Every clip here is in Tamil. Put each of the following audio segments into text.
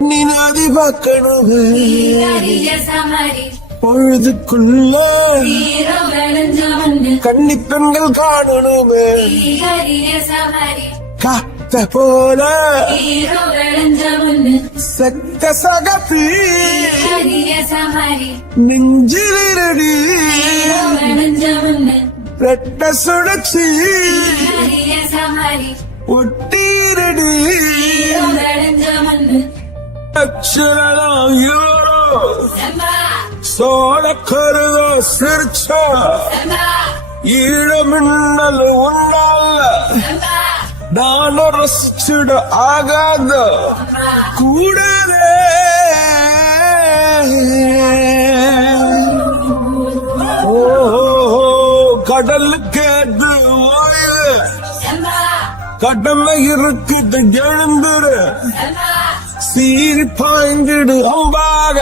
நீ நதி பார்க்கணும் பொழுதுக்குள்ள கன்னி பெண்கள் காணணுமே காத்த போல செத்த சகப்பி நெஞ்சிலடி ரெட்ட சுழற்சி ஒட்டீரடி அச்சரம் சோழக்கருதோ சிரிச்சா ஈழமின்னல் உன்னால நான் ரசிச்சுட ஆகாத கூடாதே கடலுக்கு அது ஓய கடமை இருக்குது எழுந்துரு சீறி பாய்ந்திடு அம்பாக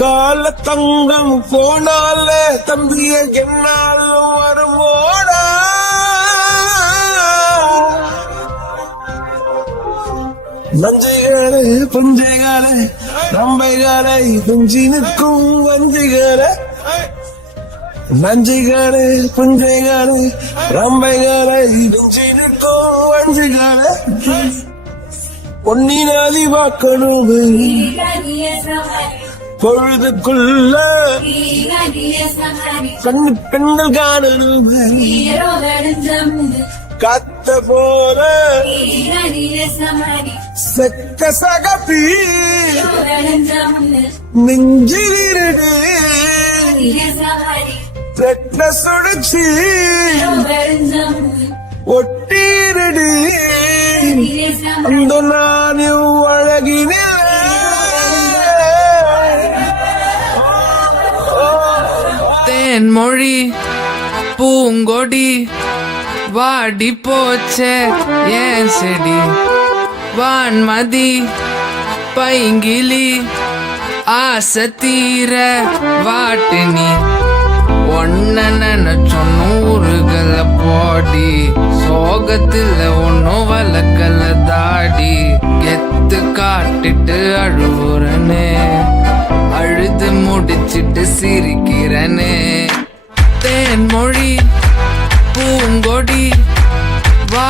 கால தங்கம் போனால தம்பிய என்னாலும் வருவோடா நஞ்சைகளே பஞ்சைகளே ரம்பைகளை துஞ்சி நிற்கும் வஞ்சிகளே நஞ்சிகளே புஞ்சைகளே ரம்பைகளை துஞ்சி நிற்கும் வஞ்சிகளே பொன்னி நதி பார்க்கணும் பொழுதுக்குள்ள கண்ணு பெண்கள் காணணும் காத்த போல செக்க சகப்பி நெஞ்சிலிருடு ரெட்ட சுழற்சி ஒட்டீரடி அந்த நான் அழகின தேன்மொழி பூங்கொடி வாடி போச்சே ஏன் செடி வான்மதி பைங்கிலி ஆசை தீர வாட்டினி ஒன்ன நினைச்சொன்னு ஊருகள போடி சோகத்துல ஒன்னும் வளர்க்கல தாடி எத்து காட்டிட்டு அழுவுறனே அழுது முடிச்சிட்டு சிரிக்கிறனே தேன்மொழி பூங்கொடி வா